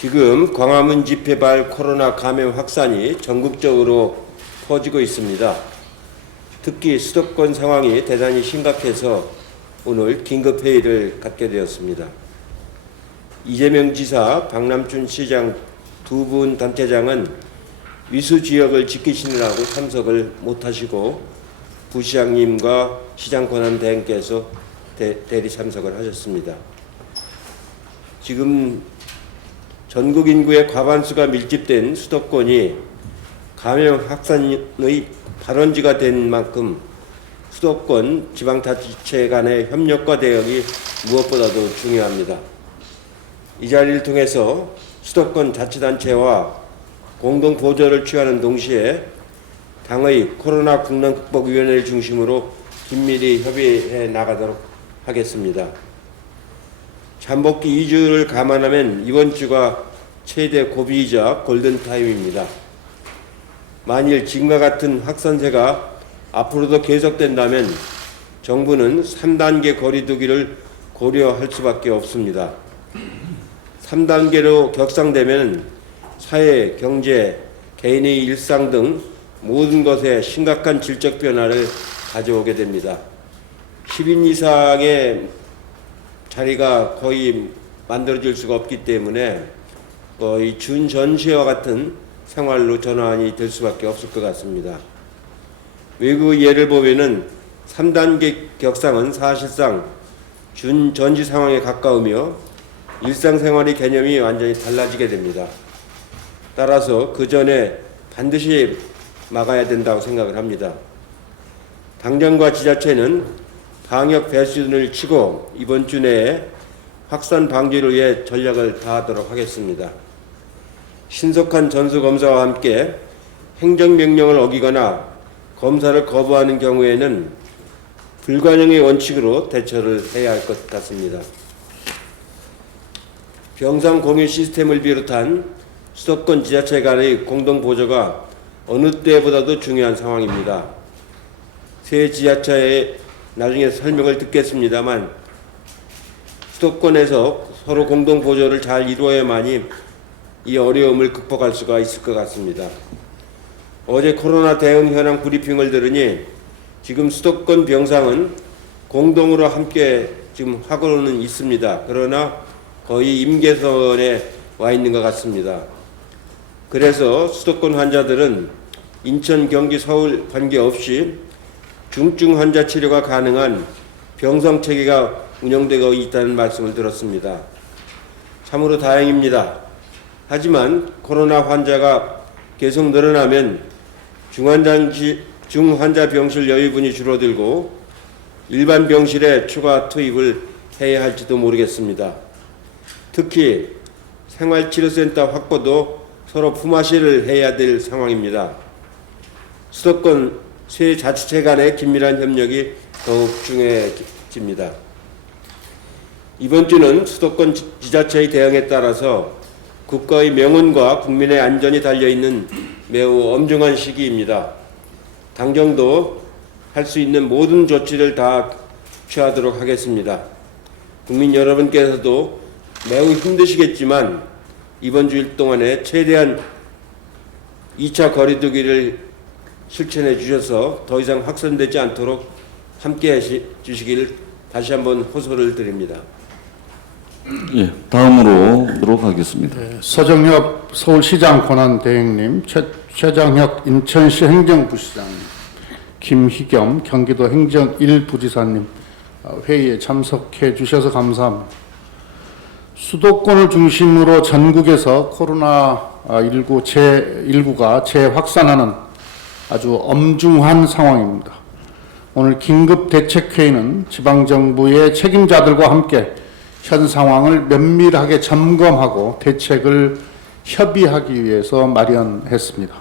지금 광화문 집회발 코로나 감염 확산이 전국적으로 퍼지고 있습니다. 특히 수도권 상황이 대단히 심각해서 오늘 긴급회의를 갖게 되었습니다. 이재명 지사, 박남춘 시장 두 분 단체장은 위수 지역을 지키시느라고 참석을 못하시고 부시장님과 시장 권한대행께서 대리 참석을 하셨습니다. 지금 전국 인구의 과반수가 밀집된 수도권이 감염 확산의 발원지가 된 만큼 수도권 지방자치체 간의 협력과 대응이 무엇보다도 중요합니다. 이 자리를 통해서 수도권 자치단체와 공동 보조를 취하는 동시에 당의 코로나 국난 극복위원회를 중심으로 긴밀히 협의해 나가도록 하겠습니다. 잠복기 2주를 감안하면 이번 주가 최대 고비이자 골든타임입니다. 만일 지금과 같은 확산세가 앞으로도 계속된다면 정부는 3단계 거리두기를 고려할 수밖에 없습니다. 3단계로 격상되면 사회, 경제, 개인의 일상 등 모든 것에 심각한 질적 변화를 가져오게 됩니다. 10인 이상의 자리가 거의 만들어질 수가 없기 때문에 거의 준전시와 같은 생활로 전환이 될 수밖에 없을 것 같습니다. 외국의 예를 보면은 3단계 격상은 사실상 준전시 상황에 가까우며 일상생활의 개념이 완전히 달라지게 됩니다. 따라서 그 전에 반드시 막아야 된다고 생각을 합니다. 당정과 지자체는 방역 배수준을 치고 이번 주 내에 확산 방지를 위해 전략을 다하도록 하겠습니다. 신속한 전수검사와 함께 행정명령을 어기거나 검사를 거부하는 경우에는 불관용의 원칙으로 대처를 해야 할 것 같습니다. 병상 공유 시스템을 비롯한 수도권 지자체 간의 공동보조가 어느 때보다도 중요한 상황입니다. 새 지자체의 나중에 설명을 듣겠습니다만 수도권에서 서로 공동보조를 잘 이루어야만이 이 어려움을 극복할 수가 있을 것 같습니다. 어제 코로나 대응 현황 브리핑을 들으니 지금 수도권 병상은 공동으로 함께 지금 하고는 있습니다. 그러나 거의 임계선에 와 있는 것 같습니다. 그래서 수도권 환자들은 인천, 경기, 서울 관계없이 중증 환자 치료가 가능한 병상 체계가 운영되고 있다는 말씀을 들었습니다. 참으로 다행입니다. 하지만 코로나 환자가 계속 늘어나면 중환자 병실 여유분이 줄어들고 일반 병실에 추가 투입을 해야 할지도 모르겠습니다. 특히 생활치료센터 확보도 서로 품앗이를 해야 될 상황입니다. 수도권 세 자치체 간의 긴밀한 협력이 더욱 중요해집니다. 이번 주는 수도권 지자체의 대응에 따라서 국가의 명운과 국민의 안전이 달려있는 매우 엄중한 시기입니다. 당정도 할 수 있는 모든 조치를 다 취하도록 하겠습니다. 국민 여러분께서도 매우 힘드시겠지만 이번 주일 동안에 최대한 2차 거리두기를 실천해 주셔서 더 이상 확산되지 않도록 함께 해주시길 다시 한번 호소를 드립니다. 예, 다음으로 보도록 하겠습니다. 네, 서정엽 서울시장 권한대행님, 최장혁 인천시 행정부시장님, 김희겸 경기도 행정 1부지사님 회의에 참석해 주셔서 감사합니다. 수도권을 중심으로 전국에서 코로나19가 재확산하는 아주 엄중한 상황입니다. 오늘 긴급대책회의는 지방정부의 책임자들과 함께 현 상황을 면밀하게 점검하고 대책을 협의하기 위해서 마련했습니다.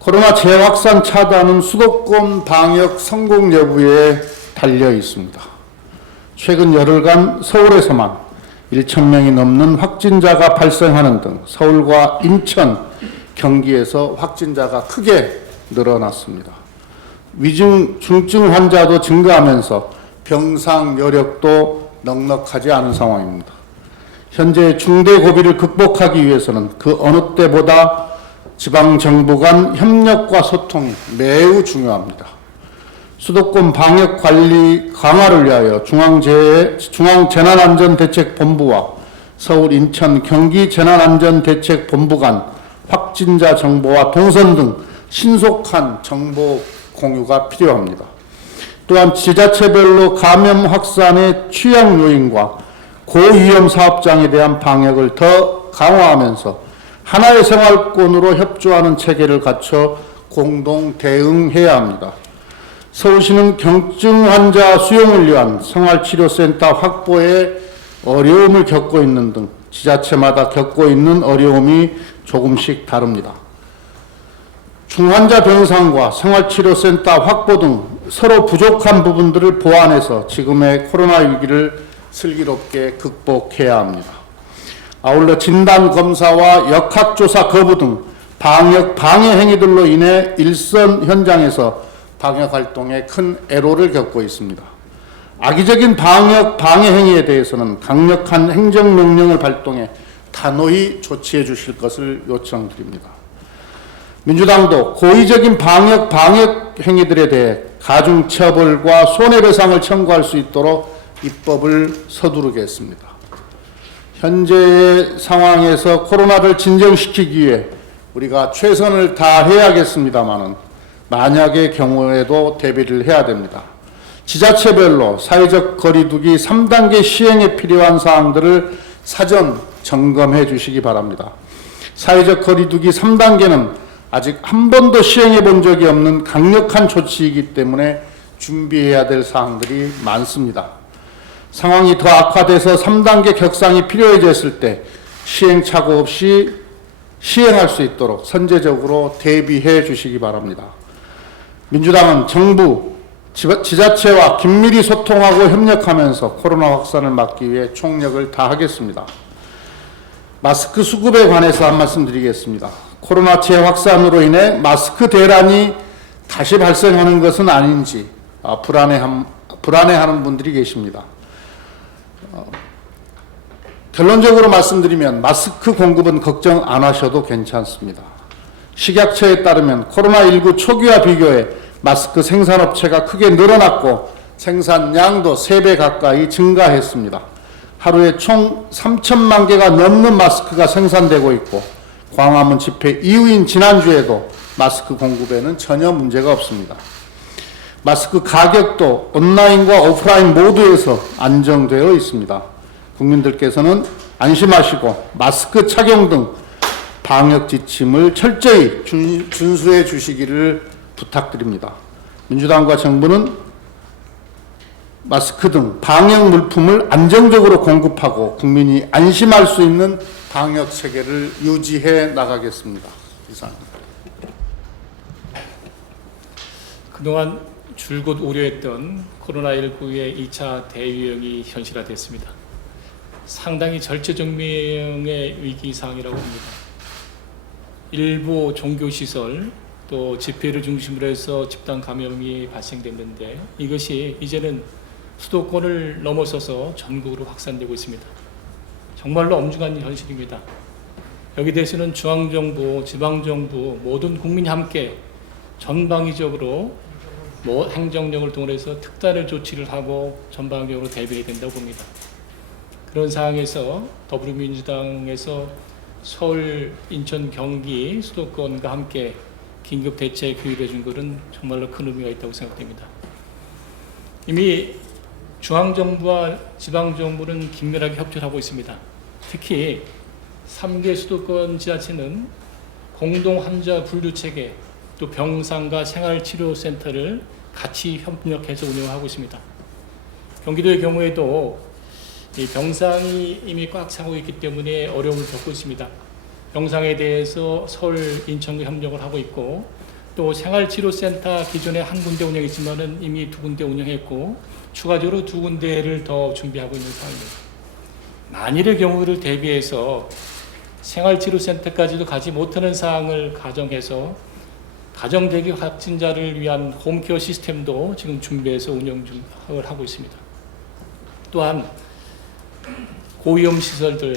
코로나 재확산 차단은 수도권 방역 성공 여부에 달려 있습니다. 최근 열흘간 서울에서만 1,000명이 넘는 확진자가 발생하는 등 서울과 인천, 경기에서 확진자가 크게 늘어났습니다. 위중, 중증 환자도 증가하면서 병상 여력도 넉넉하지 않은 상황입니다. 현재 중대 고비를 극복하기 위해서는 그 어느 때보다 지방정부 간 협력과 소통이 매우 중요합니다. 수도권 방역관리 강화를 위하여 중앙재난안전대책본부와 서울, 인천, 경기 재난안전대책본부 간 확진자 정보와 동선 등 신속한 정보 공유가 필요합니다. 또한 지자체별로 감염 확산의 취약 요인과 고위험 사업장에 대한 방역을 더 강화하면서 하나의 생활권으로 협조하는 체계를 갖춰 공동 대응해야 합니다. 서울시는 경증 환자 수용을 위한 생활치료센터 확보에 어려움을 겪고 있는 등 지자체마다 겪고 있는 어려움이 조금씩 다릅니다. 중환자 병상과 생활치료센터 확보 등 서로 부족한 부분들을 보완해서 지금의 코로나 위기를 슬기롭게 극복해야 합니다. 아울러 진단검사와 역학조사 거부 등 방역 방해 행위들로 인해 일선 현장에서 방역활동에 큰 애로를 겪고 있습니다. 악의적인 방역 방해 행위에 대해서는 강력한 행정명령을 발동해 단호히 조치해 주실 것을 요청드립니다. 민주당도 고의적인 방역 행위들에 대해 가중처벌과 손해배상을 청구할 수 있도록 입법을 서두르겠습니다. 현재의 상황에서 코로나를 진정시키기 위해 우리가 최선을 다해야겠습니다마는 만약의 경우에도 대비를 해야 됩니다. 지자체별로 사회적 거리두기 3단계 시행에 필요한 사항들을 사전 점검해 주시기 바랍니다. 사회적 거리두기 3단계는 아직 한 번도 시행해 본 적이 없는 강력한 조치이기 때문에 준비해야 될 사항들이 많습니다. 상황이 더 악화돼서 3단계 격상이 필요해졌을 때 시행착오 없이 시행할 수 있도록 선제적으로 대비해 주시기 바랍니다. 민주당은 정부, 지자체와 긴밀히 소통하고 협력하면서 코로나 확산을 막기 위해 총력을 다하겠습니다. 마스크 수급에 관해서 한 말씀 드리겠습니다. 코로나 재확산으로 인해 마스크 대란이 다시 발생하는 것은 아닌지 불안해하는 분들이 계십니다. 결론적으로 말씀드리면 마스크 공급은 걱정 안 하셔도 괜찮습니다. 식약처에 따르면 코로나19 초기와 비교해 마스크 생산업체가 크게 늘어났고 생산량도 3배 가까이 증가했습니다. 하루에 총 3천만 개가 넘는 마스크가 생산되고 있고 광화문 집회 이후인 지난주에도 마스크 공급에는 전혀 문제가 없습니다. 마스크 가격도 온라인과 오프라인 모두에서 안정되어 있습니다. 국민들께서는 안심하시고 마스크 착용 등 방역 지침을 철저히 준수해 주시기를 부탁드립니다. 민주당과 정부는 마스크 등 방역 물품을 안정적으로 공급하고 국민이 안심할 수 있는 방역 체계를 유지해 나가겠습니다. 이상입니다. 그동안 줄곧 우려했던 코로나19의 2차 대유행이 현실화됐습니다. 상당히 절체절명의 위기상이라고 합니다. 일부 종교시설 또 집회를 중심으로 해서 집단 감염이 발생됐는데 이것이 이제는 수도권을 넘어서서 전국으로 확산되고 있습니다. 정말로 엄중한 현실입니다. 여기 대해서는 중앙정부, 지방정부 모든 국민이 함께 전방위적으로 행정력을 동원해서 특단의 조치를 하고 전방위적으로 대비해야 된다고 봅니다. 그런 상황에서 더불어민주당에서 서울, 인천, 경기 수도권과 함께 긴급 대책 교육해 준 것은 정말로 큰 의미가 있다고 생각됩니다. 이미 중앙정부와 지방정부는 긴밀하게 협조를 하고 있습니다. 특히 3개 수도권 지자체는 공동 환자 분류 체계 또 병상과 생활치료센터를 같이 협력해서 운영하고 있습니다. 경기도의 경우에도 이 병상이 이미 꽉 차고 있기 때문에 어려움을 겪고 있습니다. 병상에 대해서 서울, 인천과 협력을 하고 있고 또 생활치료센터 기존에 한 군데 운영했지만은 이미 2군데 운영했고 추가적으로 2군데를 더 준비하고 있는 상황입니다. 만일의 경우를 대비해서 생활치료센터까지도 가지 못하는 사항을 가정해서 가정대기 확진자를 위한 홈케어 시스템도 지금 준비해서 운영 중을 하고 있습니다. 또한 고위험 시설들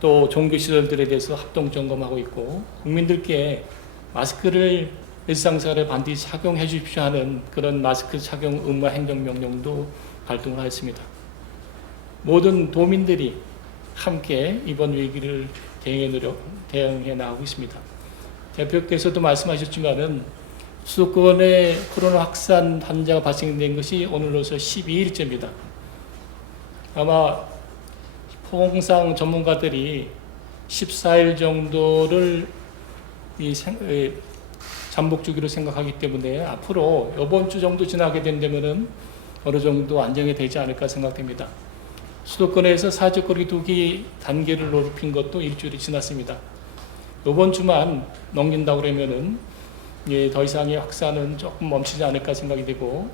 또 종교 시설들에 대해서 합동 점검하고 있고 국민들께 마스크를 일상생활에 반드시 착용해 주십시오 하는 그런 마스크 착용 의무 행정명령도 발동을 하였습니다. 모든 도민들이 함께 이번 위기를 대응해 나가고 있습니다. 대표께서도 말씀하셨지만은 수도권의 코로나 확산 환자가 발생된 것이 오늘로서 12일째입니다. 아마 포항상 전문가들이 14일 정도를 잠복 주기로 생각하기 때문에 앞으로 이번 주 정도 지나게 된다면은 어느 정도 안정이 되지 않을까 생각됩니다. 수도권에서 사회적 거리두기 단계를 높인 것도 일주일이 지났습니다. 이번 주만 넘긴다고 그러면은 더 이상의 확산은 조금 멈추지 않을까 생각이 되고,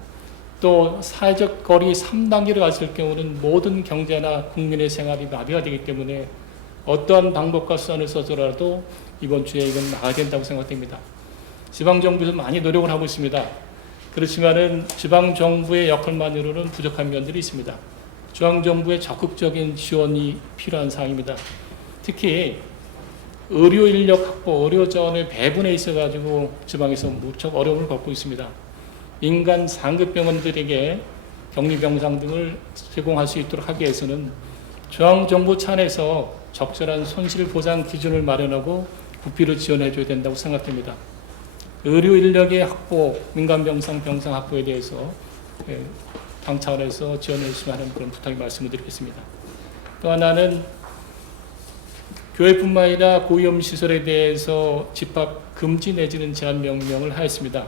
또 사회적 거리 3단계로 갔을 경우는 모든 경제나 국민의 생활이 마비가 되기 때문에 어떠한 방법과 수단을 써서라도 이번 주에 이건 나가야 된다고 생각됩니다. 지방정부에서 많이 노력을 하고 있습니다. 그렇지만은 지방정부의 역할만으로는 부족한 면들이 있습니다. 중앙정부의 적극적인 지원이 필요한 사항입니다. 특히 의료 인력 확보, 의료 자원의 배분에 있어가지고 지방에서 무척 어려움을 겪고 있습니다. 민간 상급 병원들에게 격리병상 등을 제공할 수 있도록 하기 위해서는 중앙정부 차원에서 적절한 손실 보상 기준을 마련하고 부피로 지원해줘야 된다고 생각됩니다. 의료 인력의 확보, 민간 병상 확보에 대해서 당 차원에서 지원해 주시면 하는 그런 부탁을 말씀을 드리겠습니다. 또 하나는 교회뿐만 아니라 고위험 시설에 대해서 집합 금지 내지는 제한 명령을 하였습니다.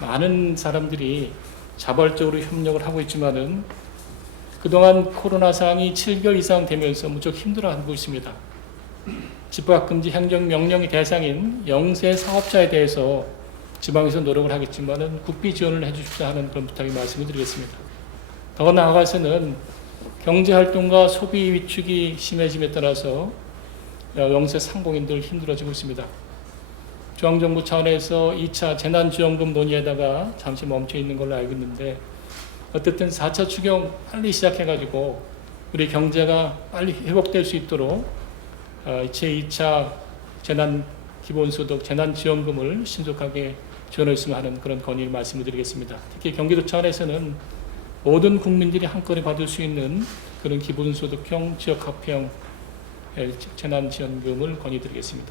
많은 사람들이 자발적으로 협력을 하고 있지만은 그동안 코로나 상황이 7개월 이상 되면서 무척 힘들어하고 있습니다. 집합 금지 행정 명령의 대상인 영세 사업자에 대해서 지방에서 노력을 하겠지만은 국비 지원을 해주십사 하는 그런 부탁을 말씀을 드리겠습니다. 더 나아가서는 경제 활동과 소비 위축이 심해짐에 따라서 영세 상공인들 힘들어지고 있습니다. 중앙정부 차원에서 2차 재난지원금 논의에다가 잠시 멈춰 있는 걸로 알고 있는데, 어쨌든 4차 추경 빨리 시작해가지고 우리 경제가 빨리 회복될 수 있도록 제2차 재난기본소득 재난지원금을 신속하게 지원했으면 하는 그런 건의를 말씀을 드리겠습니다. 특히 경기도 차원에서는 모든 국민들이 한꺼번에 받을 수 있는 그런 기본소득형 지역화폐형 재난지원금을 건의드리겠습니다.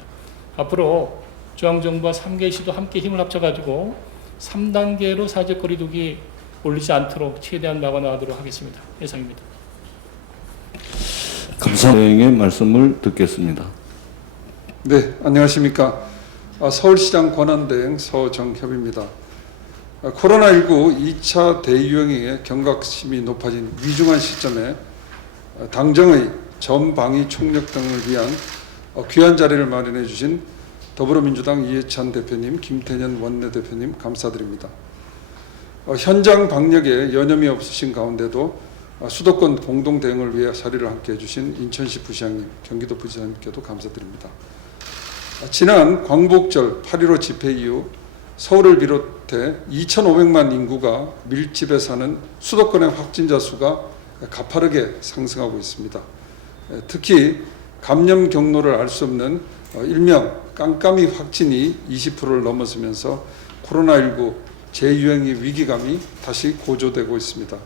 앞으로 중앙정부와 3개 시도 함께 힘을 합쳐가지고 3단계로 사회적 거리두기 올리지 않도록 최대한 막아나가도록 하겠습니다. 예상입니다. 감사의 말씀을 듣겠습니다. 네, 안녕하십니까. 서울시장 권한대행 서정협입니다. 코로나19 2차 대유행의 경각심이 높아진 위중한 시점에 당정의 전방위 총력 등을 위한 귀한 자리를 마련해 주신 더불어민주당 이해찬 대표님, 김태년 원내대표님 감사드립니다. 현장 방역에 여념이 없으신 가운데도 수도권 공동 대응을 위해 자리를 함께 해주신 인천시 부시장님, 경기도 부지사님께도 감사드립니다. 지난 광복절 8.15 집회 이후 서울을 비롯해 2,500만 인구가 밀집해 사는 수도권의 확진자 수가 가파르게 상승하고 있습니다. 특히 감염 경로를 알 수 없는 일명 깜깜이 확진이 20%를 넘어서면서 코로나19 재유행의 위기감이 다시 고조되고 있습니다.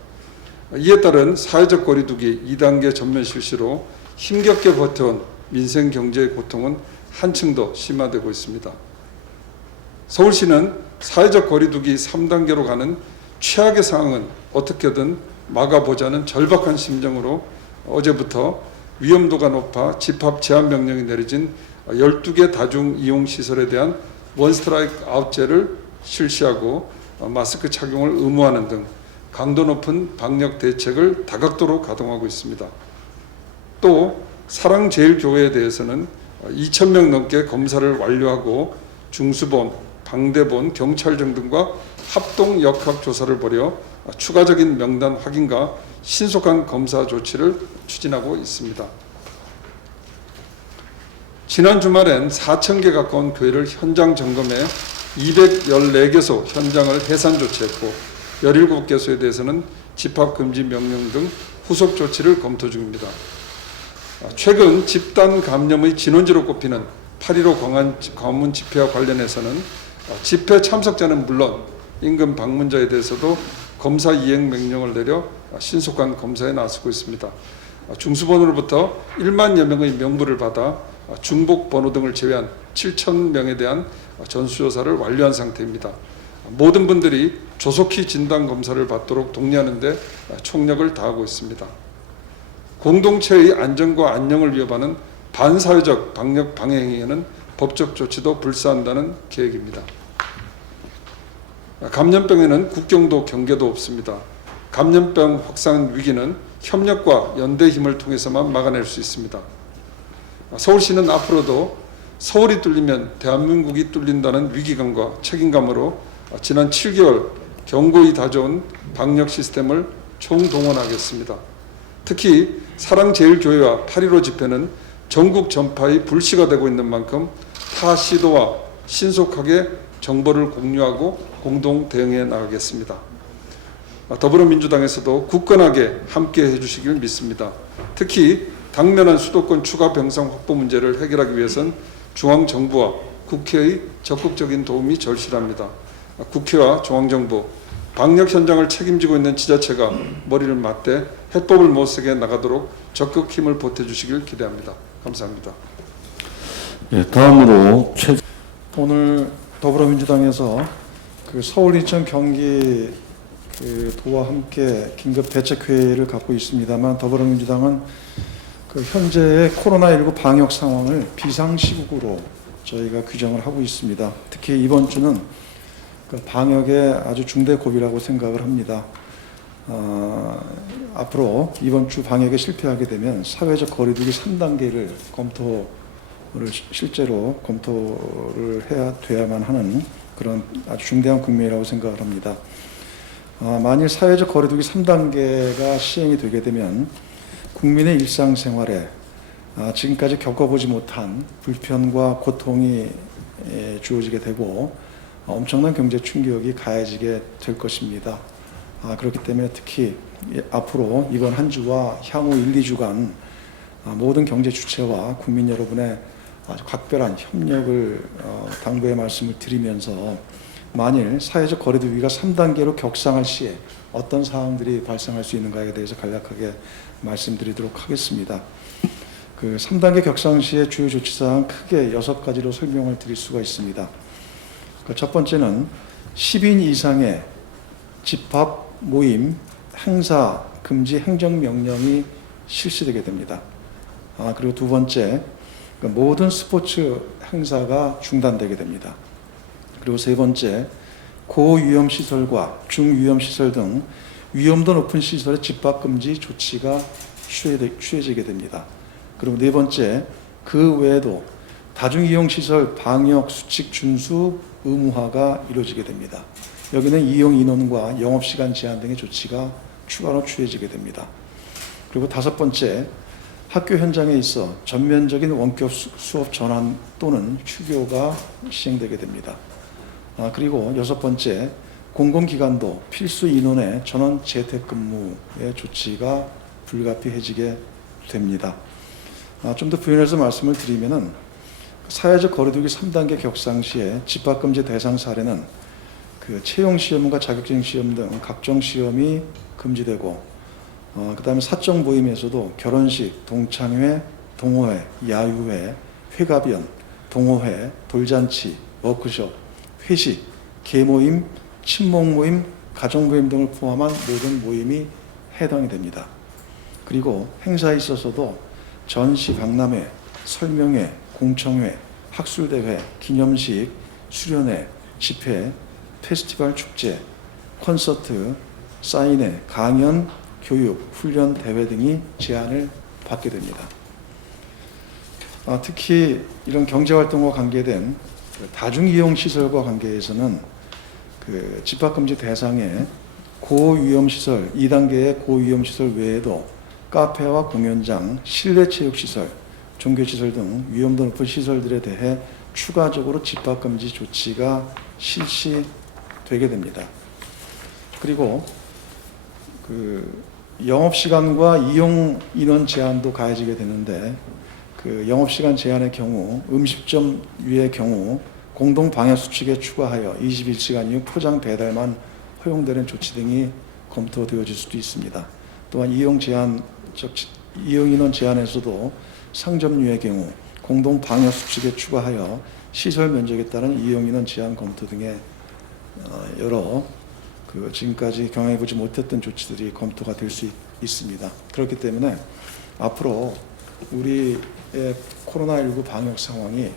이에 따른 사회적 거리두기 2단계 전면 실시로 힘겹게 버텨온 민생 경제의 고통은 한층 더 심화되고 있습니다. 서울시는 사회적 거리두기 3단계로 가는 최악의 상황은 어떻게든 막아보자는 절박한 심정으로 어제부터 위험도가 높아 집합 제한 명령이 내려진 12개 다중이용시설에 대한 원스트라이크 아웃제를 실시하고 마스크 착용을 의무화하는 등 강도 높은 방역 대책을 다각도로 가동하고 있습니다. 또 사랑제일교회에 대해서는 2,000명 넘게 검사를 완료하고 중수본, 방대본, 경찰청 등과 합동 역학 조사를 벌여 추가적인 명단 확인과 신속한 검사 조치를 추진하고 있습니다. 지난 주말엔 4,000개 가까운 교회를 현장 점검해 214개소 현장을 해산 조치했고 17개소에 대해서는 집합금지 명령 등 후속 조치를 검토 중입니다. 최근 집단 감염의 진원지로 꼽히는 8.15 광화문 집회와 관련해서는 집회 참석자는 물론 인근 방문자에 대해서도 검사 이행 명령을 내려 신속한 검사에 나서고 있습니다. 중수본으로부터 1만여 명의 명부를 받아 중복 번호 등을 제외한 7,000명에 대한 전수조사를 완료한 상태입니다. 모든 분들이 조속히 진단검사를 받도록 독려하는 데 총력을 다하고 있습니다. 공동체의 안전과 안녕을 위협하는 반사회적 방역 방해 행위에는 법적 조치도 불사한다는 계획입니다. 감염병에는 국경도 경계도 없습니다. 감염병 확산 위기는 협력과 연대 힘을 통해서만 막아낼 수 있습니다. 서울시는 앞으로도 서울이 뚫리면 대한민국이 뚫린다는 위기감과 책임감으로 지난 7개월 견고히 다져온 방역 시스템을 총동원하겠습니다. 특히 사랑제일교회와 8.15 집회는 전국 전파의 불씨가 되고 있는 만큼 타 시도와 신속하게 정보를 공유하고 공동 대응해 나가겠습니다. 더불어민주당에서도 굳건하게 함께 해주시길 믿습니다. 특히 당면한 수도권 추가 병상 확보 문제를 해결하기 위해선 중앙정부와 국회의 적극적인 도움이 절실합니다. 국회와 중앙정부, 방역 현장을 책임지고 있는 지자체가 머리를 맞대 해법을 못쓰게 나가도록 적극 힘을 보태주시길 기대합니다. 감사합니다. 예, 다음으로 오늘 더불어민주당에서 그 서울, 인천, 경기 도와 함께 긴급 대책회의를 갖고 있습니다만 더불어민주당은 그 현재의 코로나19 방역 상황을 비상시국으로 저희가 규정을 하고 있습니다. 특히 이번 주는 그 방역의 아주 중대 고비라고 생각을 합니다. 앞으로 이번 주 방역에 실패하게 되면 사회적 거리두기 3단계를 실제로 검토를 해야 돼야만 하는 그런 아주 중대한 국면이라고 생각을 합니다. 만일 사회적 거리두기 3단계가 시행이 되게 되면 국민의 일상생활에 지금까지 겪어보지 못한 불편과 고통이 주어지게 되고 엄청난 경제 충격이 가해지게 될 것입니다. 그렇기 때문에 특히 앞으로 이번 한 주와 향후 1, 2주간 모든 경제 주체와 국민 여러분의 아주 각별한 협력을 당부의 말씀을 드리면서 만일 사회적 거리두기가 3단계로 격상할 시에 어떤 사항들이 발생할 수 있는가에 대해서 간략하게 말씀드리도록 하겠습니다. 그 3단계 격상 시의 주요 조치사항 크게 6가지로 설명을 드릴 수가 있습니다. 첫 번째는 10인 이상의 집합, 모임, 행사 금지 행정명령이 실시되게 됩니다. 그리고 두 번째, 모든 스포츠 행사가 중단되게 됩니다. 그리고 세 번째, 고위험시설과 중위험시설 등 위험도 높은 시설의 집합금지 조치가 취해지게 됩니다. 그리고 네 번째, 그 외에도 다중이용시설 방역 수칙 준수 의무화가 이루어지게 됩니다. 여기는 이용 인원과 영업시간 제한 등의 조치가 추가로 취해지게 됩니다. 그리고 다섯 번째, 학교 현장에 있어 전면적인 원격 수업 전환 또는 휴교가 시행되게 됩니다. 그리고 여섯 번째, 공공기관도 필수 인원의 전원 재택근무의 조치가 불가피해지게 됩니다. 좀 더 부연해서 말씀을 드리면은 사회적 거리두기 3단계 격상 시에 집합금지 대상 사례는 그 채용시험과 자격증시험 등 각종 시험이 금지되고 그 다음에 사적 모임에서도 결혼식, 동창회, 동호회, 야유회, 회가변, 동호회, 돌잔치, 워크숍, 회식, 계모임, 친목모임, 가족모임 등을 포함한 모든 모임이 해당이 됩니다. 그리고 행사에 있어서도 전시, 박람회, 설명회, 공청회, 학술대회, 기념식, 수련회, 집회, 페스티벌 축제, 콘서트, 사인회, 강연, 교육, 훈련, 대회 등이 제한을 받게 됩니다. 특히 이런 경제활동과 관계된 다중이용시설과 관계에서는 그 집합금지 대상에 고위험시설, 2단계의 고위험시설 외에도 카페와 공연장, 실내체육시설, 종교시설 등 위험도 높은 시설들에 대해 추가적으로 집합금지 조치가 실시되게 됩니다. 그리고 그 영업시간과 이용 인원 제한도 가해지게 되는데, 그 영업시간 제한의 경우 음식점 위의 경우 공동 방역 수칙에 추가하여 21시간 이후 포장 배달만 허용되는 조치 등이 검토되어질 수도 있습니다. 또한 이용 인원 제한에서도 상점류의 경우 공동 방역 수칙에 추가하여 시설 면적에 따른 이용 인원 제한 검토 등의 여러 그 지금까지 경험해보지 못했던 조치들이 검토가 될 수 있습니다. 그렇기 때문에 앞으로 우리의 코로나19 방역 상황이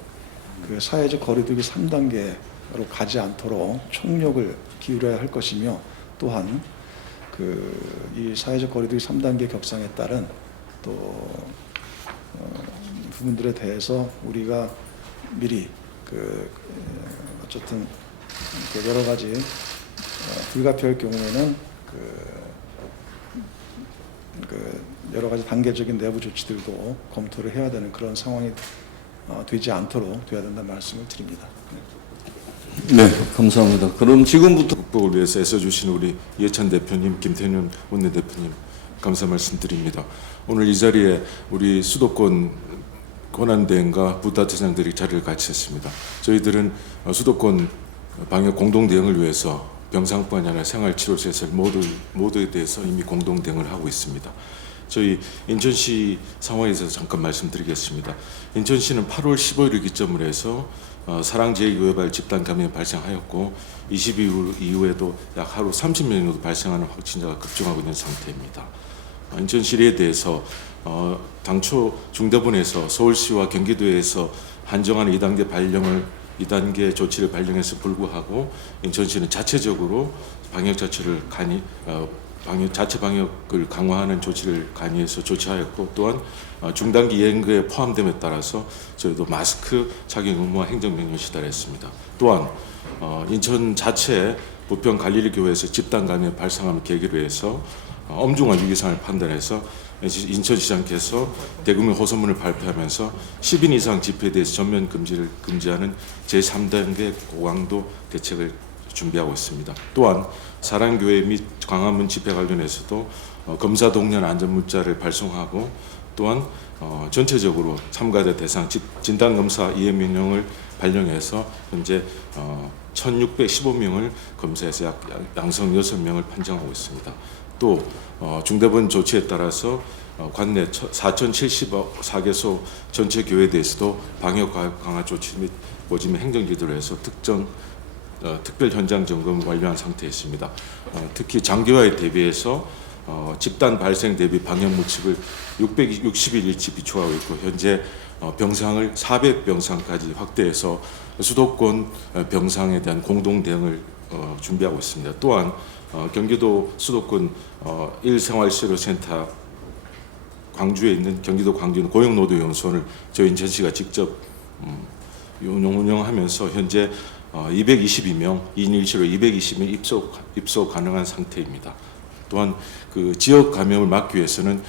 그 사회적 거리두기 3단계로 가지 않도록 총력을 기울여야 할 것이며, 또한 이 사회적 거리두기 3단계 격상에 따른 또 부분들에 대해서 우리가 미리 어쨌든 여러 가지 불가피할 경우에는 여러 가지 단계적인 내부 조치들도 검토를 해야 되는 그런 상황이 되지 않도록 돼야 된다는 말씀을 드립니다. 네, 감사합니다. 그럼 지금부터 극복을 위해서 애써주신 우리 이해찬 대표님, 김태년 원내대표님 감사 말씀드립니다. 오늘 이 자리에 우리 수도권 권한대행과 부다처장들이 자리를 같이 했습니다. 저희들은 수도권 방역 공동대응을 위해서 병상뿐 아니라 생활치료시설 모두에 대해서 이미 공동대응을 하고 있습니다. 저희 인천시 상황에 대해서 잠깐 말씀드리겠습니다. 인천시는 8월 15일을 기점으로 해서 사랑제일교회발 집단 감염이 발생하였고 20일 이후에도 약 하루 30명 정도 발생하는 확진자가 급증하고 있는 상태입니다. 인천시에 대해서 당초 중대본에서 서울시와 경기도에서 한정하는 2단계 조치를 발령해서 불구하고 인천시는 자체적으로 자체 방역을 강화하는 조치를 간이해서 조치하였고, 또한 중단기 예행에 포함됨에 따라서 저희도 마스크 착용 의무와 행정명령을 시달했습니다. 또한 인천 자체 부평 갈릴리 교회에서 집단 감염이 발생함을 계기로 해서 엄중한 위기상을 판단해서 인천시장께서 대국민 호소문을 발표하면서 10인 이상 집회에 대해서 전면 금지하는 제3단계 고강도 대책을 준비하고 있습니다. 또한 사랑교회 및 광화문 집회 관련해서도 검사 동련 안전 문자를 발송하고, 또한 전체적으로 참가자 대상 진단검사 이행 명령을 발령해서 현재 1,615명을 검사해서 약 양성 6명을 판정하고 있습니다. 또 중대본 조치에 따라서 관내 4,074개소 전체 교회에 대해서도 방역 강화 조치 및 모집 행정지도를 해서 특별 현장 점검을 완료한 상태에 있습니다. 특히 장기화에 대비해서 집단 발생 대비 방역 물칙을 661일치 비추하고 있고, 현재 병상을 400병상까지 확대해서 수도권 병상에 대한 공동 대응을 준비하고 있습니다. 또한 경기도 수도권 1생활치료센터 광주에 있는 경기도 광주 고용노동연수원을 저희 인천시가 직접 운영하면서 현재 222명, 2인 1실로 220명 입소 가능한 상태입니다. 또한 그 지역 감염을 막기 위해서는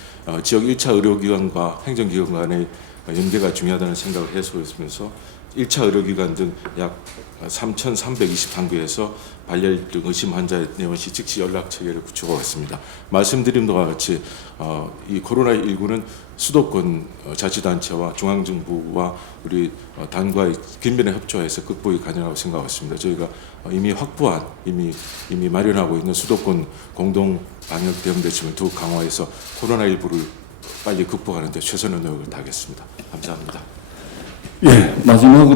지역 1차 의료기관과 행정기관 간의 연계가 중요하다는 생각을 해소했으면서 1차 의료기관 등 약 3,320단구에서 발열 등 의심 환자의 내원시 즉시 연락 체계를 구축하고 있습니다. 말씀드린 바와 같이 이 코로나19는 수도권 자치단체와 중앙정부와 우리 당과의 긴밀한 협조해서 극복이 가능하다고 생각하고 있습니다. 저희가 이미 확보한 이미 마련하고 있는 수도권 공동 방역 대응 대책을 더욱 강화해서 코로나19를 빨리 극복하는 데 최선의 노력을 다하겠습니다. 감사합니다. 예, 마지막으로